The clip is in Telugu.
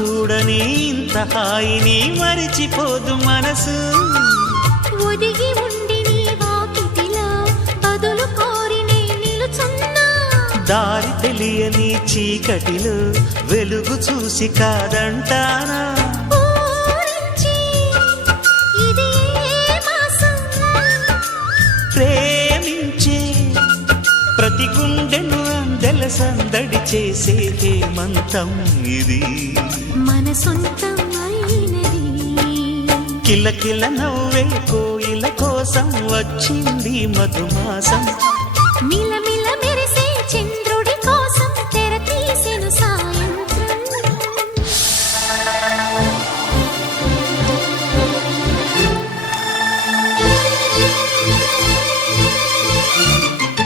చూడని ఇంత హాయిని మరిచిపోదు మనసు. ఒదిగి ఉండి నీ వాకిటిలో బదులు కోరి నే నిలుచున్నా. దారి తెలియని చీకటిలో వెలుగు చూసి కాదంటానా. ఊరించి ఇది ఏ మాసం? ప్రేమించే ప్రతి గుండెను అందెల సందడి చేసే హేమంతం ఇది. మన సొంతం అయినది. కిలకిల నవ్వే కోయిల కోసం వచ్చింది మధుమాసం.